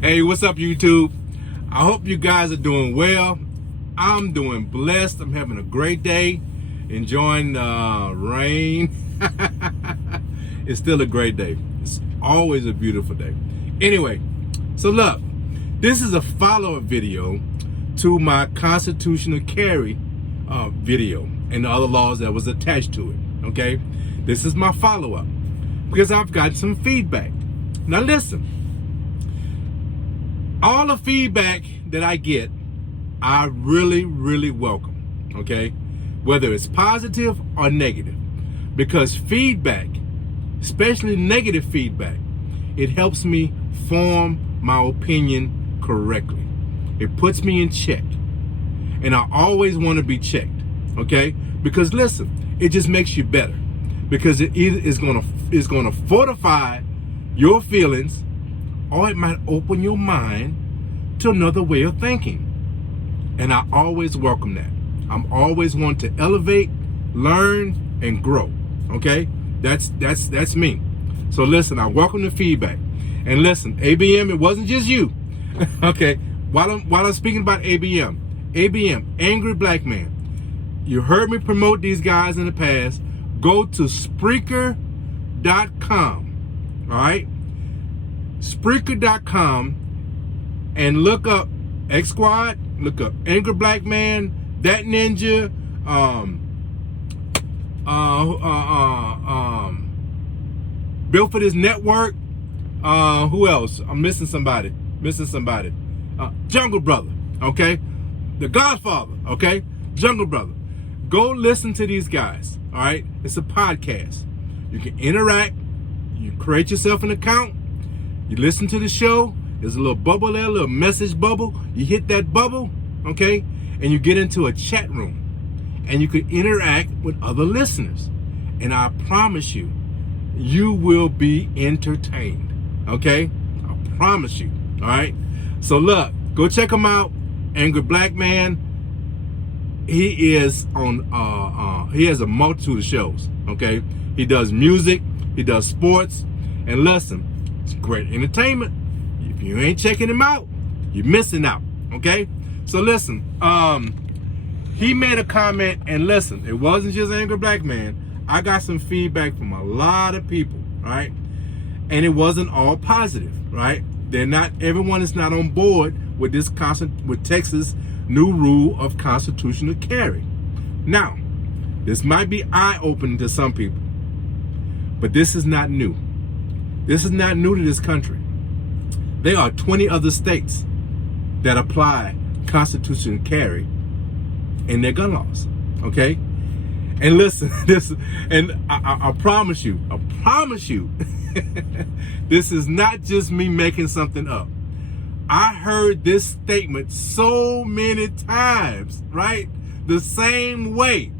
Hey, what's up, YouTube? I hope you guys are doing well. I'm doing blessed. I'm having a great day, enjoying the rain. It's still a great day. It's always a beautiful day. Anyway, so look, this is a follow-up video to my constitutional carry video and the other laws that was attached to it, okay? This is my follow-up because I've got some feedback. Now listen, all the feedback that I get, I really welcome, okay? Whether it's positive or negative, because feedback, especially negative feedback, it helps me form my opinion correctly. It puts me in check, and I always want to be checked, okay? Because listen, it just makes you better, because it either is gonna fortify your feelings, or it might open your mind to another way of thinking. And I always welcome that. I'm always want to elevate, learn, and grow. Okay? That's me. So listen, I welcome the feedback. And listen, ABM, it wasn't just you. Okay. While I'm speaking about ABM, Angry Black Man. You heard me promote these guys in the past. Go to Spreaker.com. All right? Spreaker.com and look up X Squad, look up Angry Black Man, That Ninja, Built for This Network, who else? I'm missing somebody. Jungle Brother, okay? The Godfather, okay? Jungle Brother. Go listen to these guys, all right? It's a podcast. You can interact. You create yourself an account. You listen to the show. There's a little bubble there, a little message bubble. You hit that bubble, okay? And you get into a chat room. And you can interact with other listeners. And I promise you, you will be entertained, okay? I promise you, all right? So look, go check him out. Angry Black Man. He is on, he has a multitude of shows, okay? He does music. He does sports, and listen, it's great entertainment. If you ain't checking him out, you're missing out, okay? So listen, he made a comment, and listen, it wasn't just Angry Black Man. I got some feedback from a lot of people, right? And it wasn't all positive, right? Everyone is not on board with with Texas' new rule of constitutional carry. Now, this might be eye-opening to some people. But this is not new. This is not new to this country. There are 20 other states that apply constitutional carry in their gun laws, okay? And listen, I promise you, this is not just me making something up. I heard this statement so many times, right? The same way.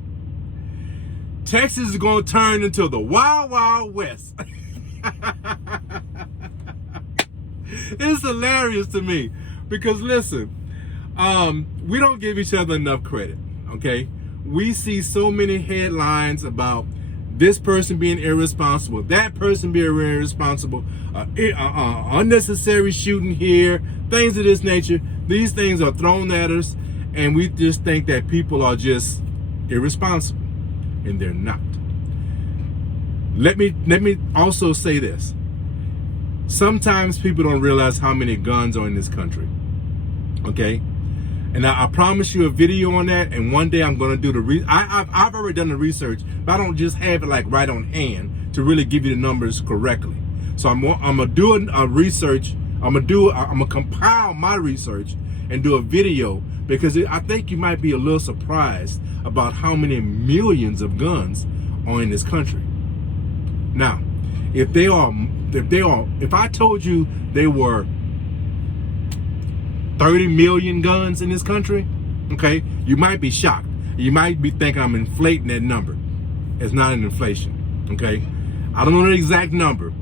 Texas is going to turn into the Wild Wild West. It's hilarious to me because listen, we don't give each other enough credit, okay? We see so many headlines about this person being irresponsible, that person being irresponsible, unnecessary shooting here, things of this nature. These things are thrown at us, and we just think that people are just irresponsible. And they're not. Let me also say this. Sometimes people don't realize how many guns are in this country. Okay? And I promise you a video on that, and one day I'm going to do I've already done the research, but I don't just have it like right on hand to really give you the numbers correctly. So I'm gonna do a research. I'm gonna compile my research and do a video, because I think you might be a little surprised about how many millions of guns are in this country. Now, if I told you there were 30 million guns in this country, okay, you might be shocked. You might be thinking I'm inflating that number. It's not an inflation, okay? I don't know the exact number,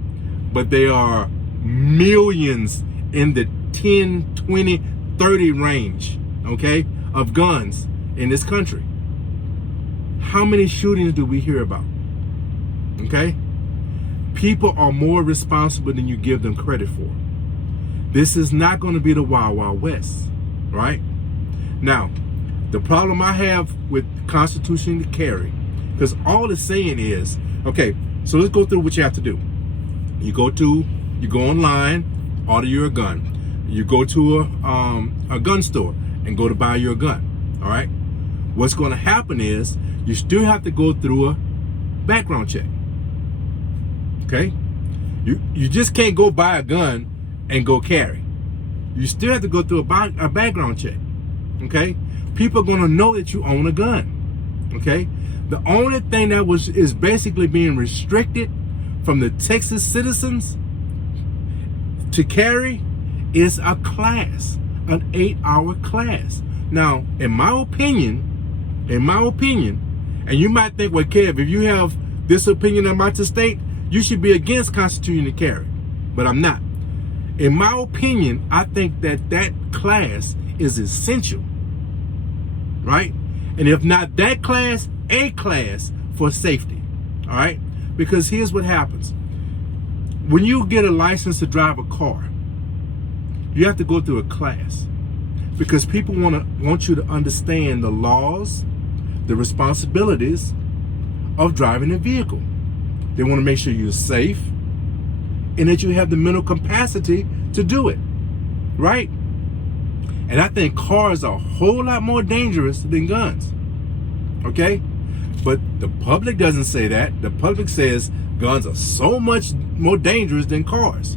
but there are millions in the 10, 20, 30 range, okay, of guns in this country. How many shootings do we hear about? Okay? People are more responsible than you give them credit for. This is not going to be the Wild Wild West, right? Now, the problem I have with Constitution to Carry, because all it's saying is, okay, so let's go through what you have to do. You go online, order you a gun. You go to a gun store and go to buy your gun, all right? What's going to happen is you still have to go through a background check, okay? You just can't go buy a gun and go carry. You still have to go through a background check, okay? People are going to know that you own a gun, okay? The only thing that is basically being restricted from the Texas citizens to carry is a class, an 8-hour class. Now, in my opinion, and you might think, well, Kev, if you have this opinion about the state, you should be against Constitution to Carry. But I'm not. In my opinion, I think that class is essential, right? And if not that class, a class for safety, all right? Because here's what happens. When you get a license to drive a car, you have to go through a class because people want you to understand the laws, the responsibilities of driving a vehicle. They want to make sure you're safe and that you have the mental capacity to do it, right? And I think cars are a whole lot more dangerous than guns, okay? But the public doesn't say that. The public says guns are so much more dangerous than cars,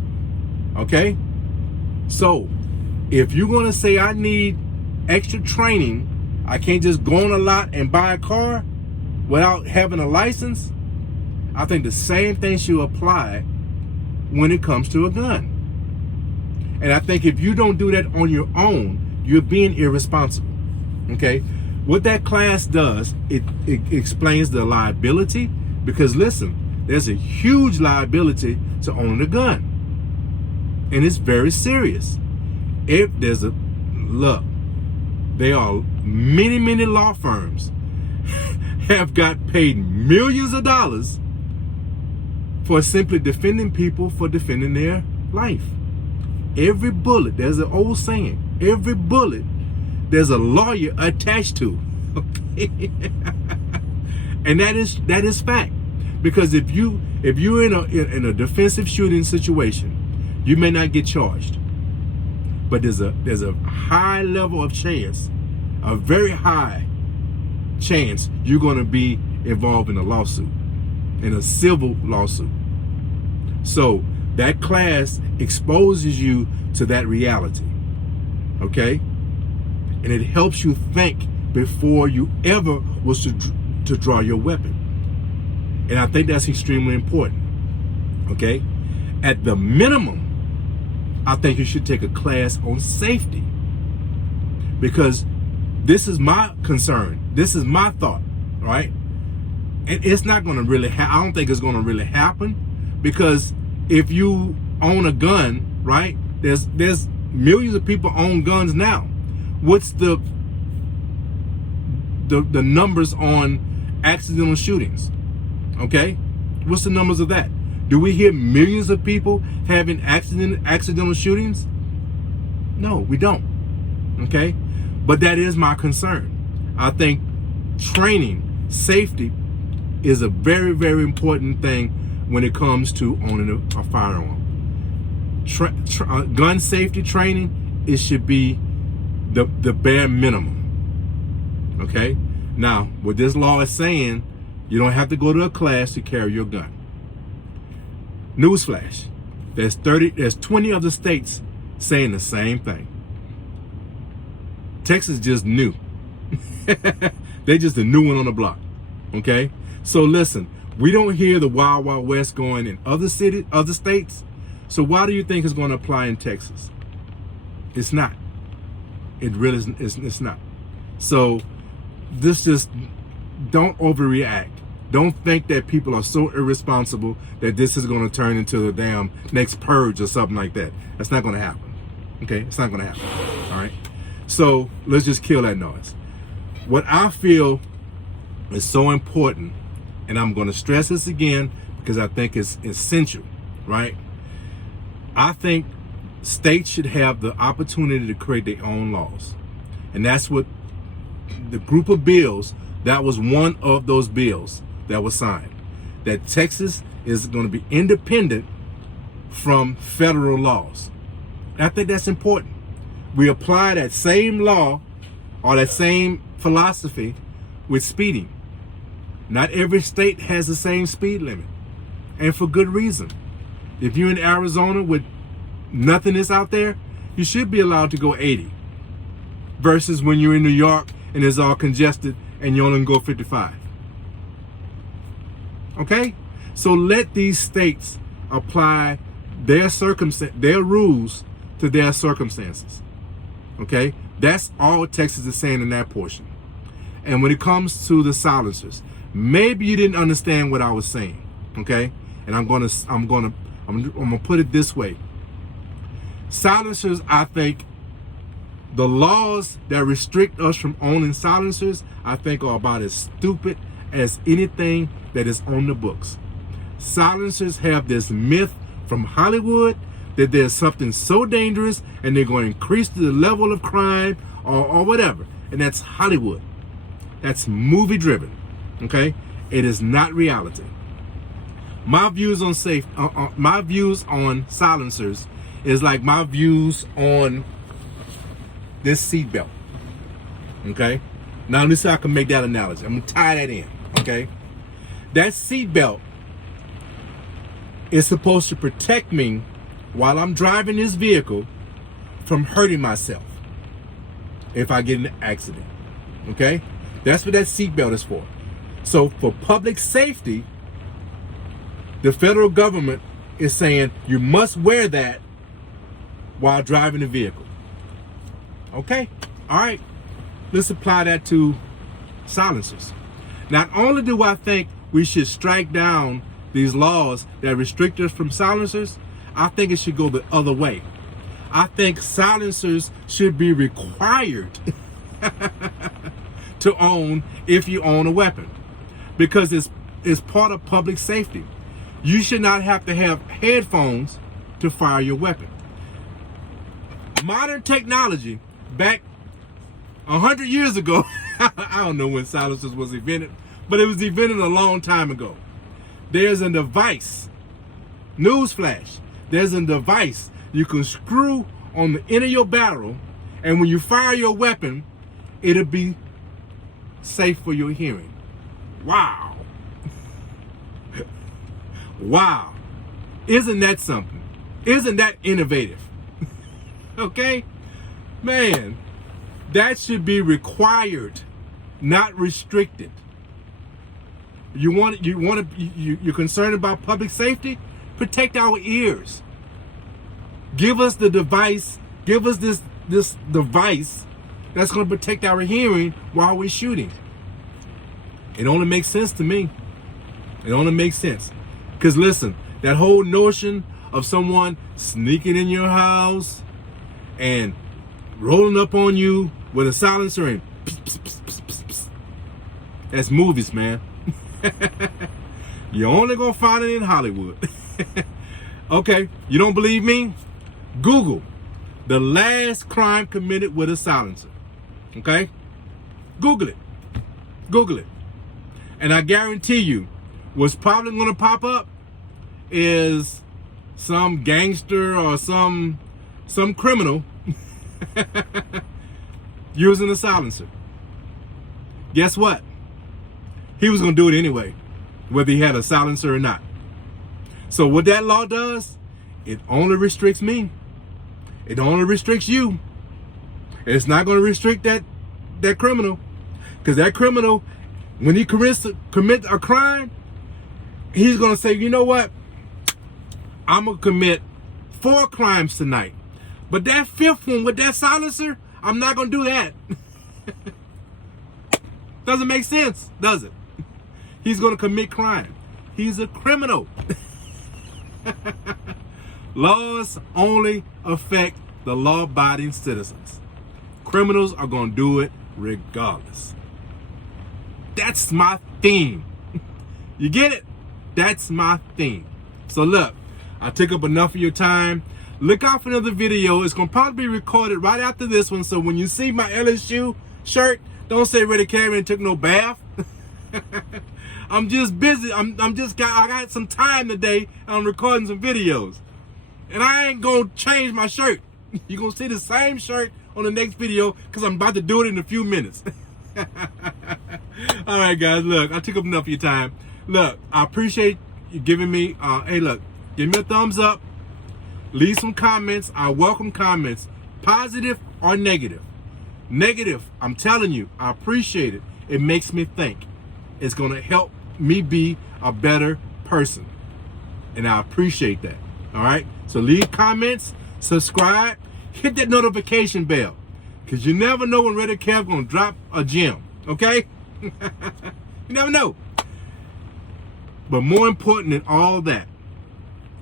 okay? So if you're going to say I need extra training, I can't just go on a lot and buy a car without having a license, I think the same thing should apply when it comes to a gun. And I think if you don't do that on your own, you're being irresponsible, okay? What that class does, it explains the liability, because listen, there's a huge liability to owning a gun. And it's very serious. If there's a, look, there are many law firms have got paid millions of dollars for simply defending people for defending their life. Every bullet, there's an old saying, every bullet, there's a lawyer attached to. Okay? And that is fact. Because if you're in a defensive shooting situation, you may not get charged. But there's a high level of chance, a very high chance you're going to be involved in a lawsuit, in a civil lawsuit. So that class exposes you to that reality, okay? And it helps you think before you ever was to draw your weapon. And I think that's extremely important, okay? At the minimum, I think you should take a class on safety, because this is my concern. This is my thought, right? And it's not going to really I don't think it's going to really happen, because if you own a gun, right, there's millions of people own guns now. What's the numbers on accidental shootings? Okay? What's the numbers of that? Do we hear millions of people having accidental shootings? No, we don't. Okay? But that is my concern. I think training, safety is a very, very important thing when it comes to owning a firearm. Gun safety training, it should be the bare minimum. Okay? Now, what this law is saying, you don't have to go to a class to carry your gun. Newsflash, there's 20 other states saying the same thing. Texas just new. They just a new one on the block. Okay? So listen, we don't hear the Wild Wild West going in other cities, other states. So why do you think it's going to apply in Texas? It's not. It really isn't. It's not. So this just, don't overreact. Don't think that people are so irresponsible that this is going to turn into the damn next purge or something like that. That's not going to happen. Okay? It's not going to happen. All right? So let's just kill that noise. What I feel is so important, and I'm going to stress this again because I think it's essential, right? I think states should have the opportunity to create their own laws. And that's what the group of bills, that was one of those bills that was signed. That Texas is going to be independent from federal laws. And I think that's important. We apply that same law or that same philosophy with speeding. Not every state has the same speed limit, and for good reason. If you're in Arizona with nothing is out there, you should be allowed to go 80, versus when you're in New York and it's all congested and you only can go 55. Okay? So let these states apply their rules to their circumstances. Okay? That's all Texas is saying in that portion. And when it comes to the silencers, maybe you didn't understand what I was saying. Okay? And I'm gonna put it this way. Silencers, I think the laws that restrict us from owning silencers, I think are about as stupid as anything that is on the books. Silencers have this myth from Hollywood that there's something so dangerous and they're going to increase the level of crime or whatever. And that's Hollywood. That's movie driven. Okay? It is not reality. My views on silencers is like my views on this seatbelt. Okay? Now let me see how I can make that analogy. I'm gonna tie that in. Okay? That seatbelt is supposed to protect me while I'm driving this vehicle from hurting myself if I get in an accident. Okay? That's what that seatbelt is for. So for public safety, the federal government is saying you must wear that while driving the vehicle. Okay? All right. Let's apply that to silencers. Not only do I think we should strike down these laws that restrict us from silencers, I think it should go the other way. I think silencers should be required to own if you own a weapon, because it's part of public safety. You should not have to have headphones to fire your weapon. Modern technology, back 100 years ago, I don't know when silencers was invented, but it was invented a long time ago. There's a device, newsflash, there's a device you can screw on the end of your barrel, and when you fire your weapon, it'll be safe for your hearing. Wow. Wow. Isn't that something? Isn't that innovative? Okay? Man, that should be required, not restricted. You're concerned about public safety? Protect our ears. Give us the device, give us this device that's going to protect our hearing while we're shooting. It only makes sense to me. It only makes sense. Because listen, that whole notion of someone sneaking in your house and rolling up on you with a silencer and pss, pss, pss, pss, pss, pss. That's movies, man. You're only going to find it in Hollywood. Okay, you don't believe me? Google the last crime committed with a silencer. Okay? Google it. Google it. And I guarantee you, what's probably going to pop up is some gangster or some criminal using a silencer. Guess what? He was going to do it anyway, whether he had a silencer or not. So what that law does, it only restricts me. It only restricts you. It's not going to restrict that criminal. Because that criminal, when he commits a crime, he's going to say, you know what? I'm going to commit 4 crimes tonight. But that 5th one with that silencer, I'm not going to do that. Doesn't make sense, does it? He's going to commit crime. He's a criminal. Laws only affect the law-abiding citizens. Criminals are going to do it regardless. That's my theme. You get it? That's my theme. So look, I took up enough of your time. Look out for another video. It's going to probably be recorded right after this one. So when you see my LSU shirt, don't say Reddy Carrie took no bath. I'm just busy. I got some time today and I'm recording some videos. And I ain't going to change my shirt. You're going to see the same shirt on the next video because I'm about to do it in a few minutes. All right, guys, look, I took up enough of your time. Look, I appreciate you giving me, hey, look, give me a thumbs up. Leave some comments. I welcome comments, positive or negative. Negative, I'm telling you, I appreciate it. It makes me think. It's going to help me be a better person. And I appreciate that. All right? So leave comments, subscribe, hit that notification bell. Because you never know when Reddy Carrie going to drop a gem. Okay? You never know. But more important than all that,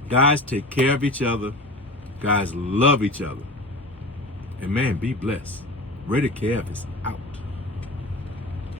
guys, take care of each other. Guys, love each other. And man, be blessed. Reddy Carrie is out.